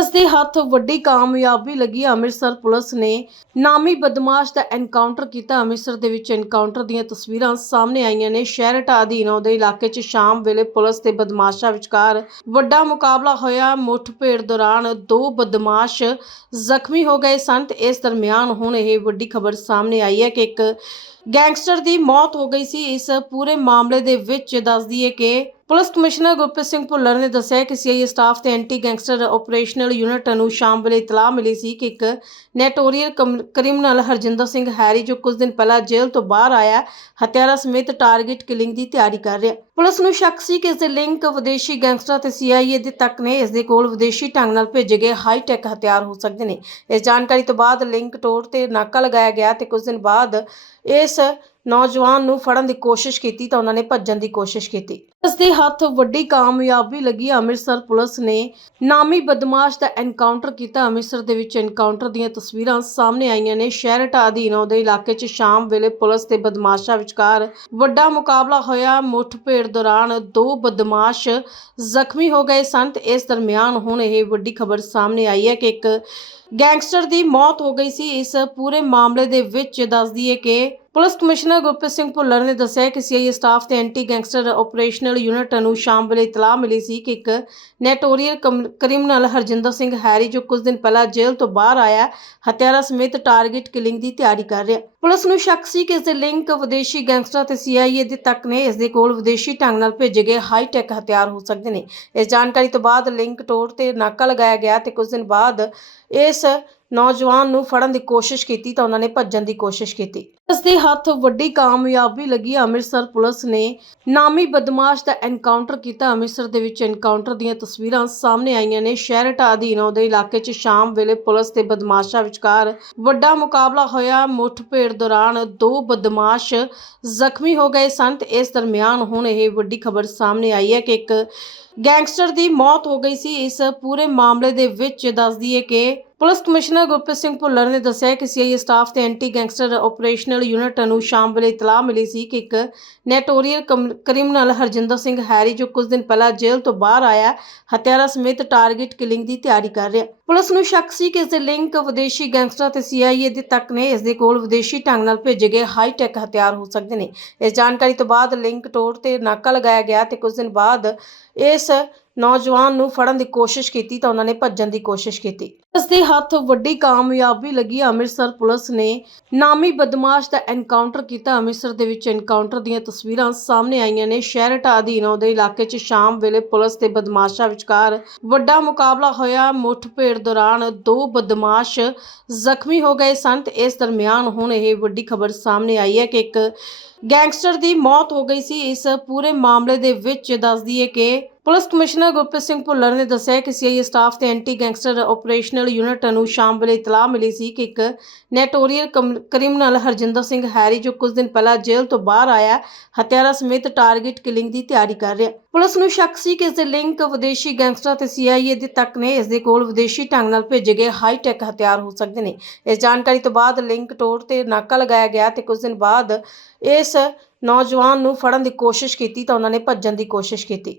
ਹੱਥ ਵੱਡੀ ਕਾਮਯਾਬੀ ਲੱਗੀ। ਅੰਮ੍ਰਿਤਸਰ ਪੁਲਿਸ ਨੇ ਨਾਮੀ ਬਦਮਾਸ਼ ਦਾ ਐਨਕਾਊਂਟਰ ਕੀਤਾ। ਅੰਮ੍ਰਿਤਸਰ ਦੇ ਵਿੱਚ ਐਨਕਾਊਂਟਰ ਦੀਆਂ ਤਸਵੀਰਾਂ ਸਾਹਮਣੇ ਆਈਆਂ ਨੇ। ਸ਼ਹਿਰ ਢਾਹ ਅਧੀਨ ਆਉਂਦੇ ਇਲਾਕੇ 'ਚ ਸ਼ਾਮ ਵੇਲੇ ਪੁਲਿਸ ਤੇ ਬਦਮਾਸ਼ਾਂ ਵਿਚਕਾਰ ਵੱਡਾ ਮੁਕਾਬਲਾ ਹੋਇਆ। ਮੁੱਠਭੇੜ ਦੌਰਾਨ ਦੋ ਬਦਮਾਸ਼ ਜ਼ਖਮੀ ਹੋ ਗਏ ਸਨ ਤੇ ਇਸ ਦਰਮਿਆਨ ਹੁਣ ਇਹ ਵੱਡੀ ਖਬਰ ਸਾਹਮਣੇ ਆਈ ਹੈ ਕਿ ਇੱਕ ਗੈਂਗਸਟਰ ਦੀ ਮੌਤ ਹੋ ਗਈ ਸੀ। ਇਸ ਪੂਰੇ ਮਾਮਲੇ ਦੇ ਵਿੱਚ ਦੱਸਦੀ ਹੈ ਕਿ ਪੁਲਿਸ ਕਮਿਸ਼ਨਰ ਗੁਰਪ੍ਰੀਤ ਸਿੰਘ ਭੁੱਲਰ ਨੇ ਦੱਸਿਆ ਕਿ ਸੀਆਈਏ ਸਟਾਫ ਤੇ ਐਂਟੀ ਗੈਂਗਸਟਰ ਆਪਰੇਸ਼ਨਲ ਯੂਨਿਟ ਨੂੰ ਸ਼ਾਮ ਵੇਲੇ ਇਤਲਾਹ ਮਿਲੀ ਸੀ ਕਿ ਇੱਕ notorious criminal Harjinder Singh Harry ਜੋ ਕੁਝ ਦਿਨ ਪਹਿਲਾਂ ਜੇਲ੍ਹ ਤੋਂ ਬਾਹਰ ਆਇਆ ਹਥਿਆਰਾਂ ਸਮੇਤ ਟਾਰਗੇਟ ਕਿਲਿੰਗ ਦੀ ਤਿਆਰੀ ਕਰ ਰਿਹਾ ਪੁਲਿਸ ਨੂੰ ਸ਼ੱਕ ਸੀ ਕਿ ਇਸ ਦੇ ਲਿੰਕ ਵਿਦੇਸ਼ੀ ਗੈਂਗਸਟਰਾਂ ਤੇ ਸੀਆਈਏ ਦੇ ਤੱਕ ਨੇ ਇਸ ਦੇ ਕੋਲ ਵਿਦੇਸ਼ੀ ਢੰਗ ਨਾਲ ਭੇਜੇ ਗਏ ਹਾਈ-ਟੈਕ ਹਥਿਆਰ ਹੋ ਸਕਦੇ ਨੇ। ਇਸ ਜਾਣਕਾਰੀ ਤੋਂ ਬਾਅਦ ਲਿੰਕ ਟੋਰ ਤੇ ਨਾਕਾ ਲਗਾਇਆ ਗਿਆ ਤੇ ਕੁਝ ਦਿਨ ਬਾਅਦ ਇਸ ਨੌਜਵਾਨ ਨੂੰ ਫੜਨ ਦੀ ਕੋਸ਼ਿਸ਼ ਕੀਤੀ ਤਾਂ ਉਹਨਾਂ ਨੇ ਭੱਜਣ ਦੀ ਕੋਸ਼ਿਸ਼ ਕੀਤੀ। ਇਸ ਦੇ ਹੱਥ ਵੱਡੀ ਕਾਮਯਾਬੀ ਲੱਗੀ। ਅੰਮ੍ਰਿਤਸਰ ਪੁਲਿਸ ਨੇ ਨਾਮੀ ਬਦਮਾਸ਼ ਦਾ ਐਨਕਾਊਂਟਰ ਕੀਤਾ। ਅੰਮ੍ਰਿਤਸਰ ਦੇ ਵਿੱਚ ਐਨਕਾਊਂਟਰ ਦੀਆਂ ਤਸਵੀਰਾਂ ਸਾਹਮਣੇ ਆਈਆਂ ਨੇ। ਸ਼ਹਿਰ ਅਧੀਨ ਆਉਂਦੇ ਇਲਾਕੇ 'ਚ ਸ਼ਾਮ ਵੇਲੇ ਪੁਲਿਸ ਤੇ ਬਦਮਾਸ਼ਾਂ ਵਿਚਕਾਰ ਵੱਡਾ ਮੁਕਾਬਲਾ ਹੋਇਆ। ਮੁੱਠਭੇੜ ਦੌਰਾਨ ਦੋ ਬਦਮਾਸ਼ ਜ਼ਖਮੀ ਹੋ ਗਏ ਸਨ ਤੇ ਇਸ ਦਰਮਿਆਨ ਹੁਣ ਇਹ ਵੱਡੀ ਖਬਰ ਸਾਹਮਣੇ ਆਈ ਹੈ ਕਿ ਇੱਕ ਗੈਂਗਸਟਰ ਦੀ ਮੌਤ ਹੋ ਗਈ ਸੀ। ਇਸ ਪੂਰੇ ਮਾਮਲੇ ਦੇ ਵਿੱਚ ਦੱਸ ਦਈਏ ਕਿ ਪੁਲਿਸ ਕਮਿਸ਼ਨਰ ਗੁਰਪ੍ਰੀਤ ਸਿੰਘ ਭੁੱਲਰ ਨੇ ਦੱਸਿਆ ਕਿ ਸੀਆਈਏ ਸਟਾਫ ਤੇ ਐਂਟੀ ਗੈਂਗਸਟਰ ਆਪਰੇਸ਼ਨਲ ਯੂਨਿਟ ਨੂੰ ਸ਼ਾਮ ਵੇਲੇ ਇਤਲਾਹ ਮਿਲੀ ਸੀ ਕਿ ਇੱਕ notorious criminal Harjinder Singh Harry ਜੋ ਕੁਝ ਦਿਨ ਪਹਿਲਾਂ ਜੇਲ੍ਹ ਤੋਂ ਬਾਹਰ ਆਇਆ ਹਥਿਆਰਾਂ ਸਮੇਤ ਟਾਰਗੇਟ ਕਿਲਿੰਗ ਦੀ ਤਿਆਰੀ ਕਰ ਰਿਹਾ। ਪੁਲਿਸ ਨੂੰ ਸ਼ੱਕ ਸੀ ਕਿ ਇਸ ਦੇ ਲਿੰਕ ਵਿਦੇਸ਼ੀ ਗੈਂਗਸਟਰਾਂ ਤੇ ਸੀਆਈਏ ਦੇ ਤੱਕ ਨੇ ਇਸ ਦੇ ਕੋਲ ਵਿਦੇਸ਼ੀ ਢੰਗ ਨਾਲ ਭੇਜੇ ਗਏ ਹਾਈ-ਟੈਕ ਹਥਿਆਰ ਹੋ ਸਕਦੇ ਨੇ। ਇਸ ਜਾਣਕਾਰੀ ਤੋਂ ਬਾਅਦ ਲਿੰਕ ਟੋਰ ਤੇ ਨਾਕਾ ਲਗਾਇਆ ਗਿਆ ਤੇ ਕੁਝ ਦਿਨ ਬਾਅਦ ਇਸ ਨੌਜਵਾਨ ਨੂੰ ਫੜਨ ਦੀ ਕੋਸ਼ਿਸ਼ ਕੀਤੀ ਤਾਂ ਉਹਨਾਂ ਨੇ ਭੱਜਣ ਦੀ ਕੋਸ਼ਿਸ਼ ਕੀਤੀ। ਇਸ ਦੇ ਹੱਥ ਵੱਡੀ ਕਾਮਯਾਬੀ ਲੱਗੀ। ਅੰਮ੍ਰਿਤਸਰ ਪੁਲਿਸ ਨੇ ਨਾਮੀ ਬਦਮਾਸ਼ ਦਾ ਐਨਕਾਊਂਟਰ ਕੀਤਾ। ਅੰਮ੍ਰਿਤਸਰ ਦੇ ਵਿੱਚ ਐਨਕਾਊਂਟਰ ਦੀਆਂ ਤਸਵੀਰਾਂ ਸਾਹਮਣੇ ਆਈਆਂ ਨੇ। ਸ਼ਹਿਰ ਢਾਹ ਅਧੀਨ ਆਉਂਦੇ ਇਲਾਕੇ 'ਚ ਸ਼ਾਮ ਵੇਲੇ ਪੁਲਿਸ ਤੇ ਬਦਮਾਸ਼ਾਂ ਵਿਚਕਾਰ ਵੱਡਾ ਮੁਕਾਬਲਾ ਹੋਇਆ। ਮੁੱਠਭੇੜ ਦੌਰਾਨ ਦੋ ਬਦਮਾਸ਼ ਜ਼ਖਮੀ ਹੋ ਗਏ ਸਨ ਤੇ ਇਸ ਦਰਮਿਆਨ ਹੁਣ ਇਹ ਵੱਡੀ ਖਬਰ ਸਾਹਮਣੇ ਆਈ ਹੈ ਕਿ ਇੱਕ ਗੈਂਗਸਟਰ ਦੀ ਮੌਤ ਹੋ ਗਈ ਸੀ। ਇਸ ਪੂਰੇ ਮਾਮਲੇ ਦੇ ਵਿੱਚ ਦੱਸਦੀ ਦਈਏ ਕਿ ਪੁਲਿਸ ਕਮਿਸ਼ਨਰ ਗੁਰਪ੍ਰੀਤ ਸਿੰਘ ਭੁੱਲਰ ਨੇ ਦੱਸਿਆ ਕਿ ਸੀਆਈਏ ਸਟਾਫ ਤੇ ਐਂਟੀ ਗੈਂਗਸਟਰ ਆਪਰੇਸ਼ਨਲ ਯੂਨਿਟ ਨੂੰ ਸ਼ਾਮ ਵੇਲੇ ਇਤਲਾਹ ਮਿਲੀ ਸੀ ਕਿ ਇੱਕ notorious criminal Harjinder Singh Harry, ਜੋ ਕੁਝ ਦਿਨ ਪਹਿਲਾਂ ਜੇਲ੍ਹ ਤੋਂ ਬਾਹਰ ਆਇਆ ਹਥਿਆਰਾਂ ਸਮੇਤ ਟਾਰਗੇਟ ਕਿਲਿੰਗ ਦੀ ਤਿਆਰੀ ਕਰ ਰਿਹਾ। ਪੁਲਿਸ ਨੂੰ ਸ਼ੱਕ ਸੀ ਕਿ ਇਸ ਦੇ ਲਿੰਕ ਵਿਦੇਸ਼ੀ ਗੈਂਗਸਟਰਾਂ ਤੇ ਸੀਆਈਏ ਦੇ ਤੱਕ ਨੇ ਇਸ ਦੇ ਕੋਲ ਵਿਦੇਸ਼ੀ ਢੰਗ ਨਾਲ ਭੇਜੇ ਗਏ ਹਾਈ-ਟੈਕ ਹਥਿਆਰ ਹੋ ਸਕਦੇ ਨੇ। ਇਸ ਜਾਣਕਾਰੀ ਤੋਂ ਬਾਅਦ ਲਿੰਕ ਟੋਰ ਤੇ ਨਾਕਾ ਲਗਾਇਆ ਗਿਆ ਤੇ ਕੁਝ ਦਿਨ ਬਾਅਦ ਇਸ ਨੌਜਵਾਨ ਨੂੰ ਫੜਨ ਦੀ ਕੋਸ਼ਿਸ਼ ਕੀਤੀ ਤਾਂ ਉਹਨਾਂ ਨੇ ਭੱਜਣ ਦੀ ਕੋਸ਼ਿਸ਼ ਕੀਤੀ। ਇਸ ਦੇ ਹੱਥ ਵੱਡੀ ਕਾਮਯਾਬੀ ਲੱਗੀ। ਅੰਮ੍ਰਿਤਸਰ ਪੁਲਿਸ ਨੇ ਨਾਮੀ ਬਦਮਾਸ਼ ਦਾ ਐਨਕਾਊਂਟਰ ਕੀਤਾ। ਅੰਮ੍ਰਿਤਸਰ ਦੇ ਵਿੱਚ ਐਨਕਾਊਂਟਰ ਦੀਆਂ ਤਸਵੀਰਾਂ ਸਾਹਮਣੇ ਆਈਆਂ ਨੇ। ਸ਼ਹਿਰ ਢਾਹ ਅਧੀਨ ਇਲਾਕੇ 'ਚ ਸ਼ਾਮ ਵੇਲੇ ਪੁਲਿਸ ਤੇ ਬਦਮਾਸ਼ਾਂ ਵਿਚਕਾਰ ਵੱਡਾ ਮੁਕਾਬਲਾ ਹੋਇਆ। ਮੁੱਠਭੇੜ ਦੌਰਾਨ ਦੋ ਬਦਮਾਸ਼ ਜ਼ਖਮੀ ਹੋ ਗਏ ਸਨ ਤੇ ਇਸ ਦਰਮਿਆਨ ਹੁਣ ਇਹ ਵੱਡੀ ਖਬਰ ਸਾਹਮਣੇ ਆਈ ਹੈ ਕਿ ਇੱਕ ਗੈਂਗਸਟਰ ਦੀ ਮੌਤ ਹੋ ਗਈ ਸੀ। ਇਸ ਪੂਰੇ ਮਾਮਲੇ ਦੇ ਵਿੱਚ ਦੱਸ ਦਈਏ ਕਿ ਪੁਲਿਸ ਕਮਿਸ਼ਨਰ ਗੁਰਪ੍ਰੀਤ ਸਿੰਘ ਭੁੱਲਰ ਨੇ ਦੱਸਿਆ ਕਿ ਸੀਆਈਏ ਸਟਾਫ ਤੇ anti gangster operation operational unit ਨੂੰ ਸ਼ਾਮ ਵੇਲੇ ਇਤਲਾਹ ਮਿਲੀ ਸੀ ਕਿ ਇੱਕ notorious criminal Harjinder Singh Harry ਜੋ ਕੁਝ ਦਿਨ ਪਹਿਲਾਂ ਜੇਲ੍ਹ ਤੋਂ ਬਾਹਰ ਆਇਆ, ਹਥਿਆਰਾਂ ਸਮੇਤ ਟਾਰਗੇਟ ਕਿਲਿੰਗ ਦੀ ਤਿਆਰੀ ਕਰ ਰਿਹਾ। ਪੁਲਿਸ ਨੂੰ ਸ਼ੱਕ ਸੀ ਕਿ ਇਸ ਦੇ ਲਿੰਕ ਵਿਦੇਸ਼ੀ ਗੈਂਗਸਟਰਾਂ ਤੇ ਸੀਆਈਏ ਦੇ ਤੱਕ ਨੇ ਇਸ ਦੇ ਕੋਲ ਵਿਦੇਸ਼ੀ ਢੰਗ ਨਾਲ ਭੇਜੇ ਗਏ ਹਾਈ-ਟੈਕ ਹਥਿਆਰ ਹੋ ਸਕਦੇ ਨੇ। ਇਸ ਜਾਣਕਾਰੀ ਤੋਂ ਬਾਅਦ ਲਿੰਕ ਟੋਰ ਤੇ ਨਾਕਾ ਲਗਾਇਆ ਗਿਆ ਤੇ ਕੁਝ ਦਿਨ ਬਾਅਦ ਇਸ ਨੌਜਵਾਨ ਨੂੰ ਫੜਨ ਦੀ ਕੋਸ਼ਿਸ਼ ਕੀਤੀ ਤਾਂ ਉਹਨਾਂ ਨੇ ਭੱਜਣ ਦੀ ਕੋਸ਼ਿਸ਼ ਕੀਤੀ।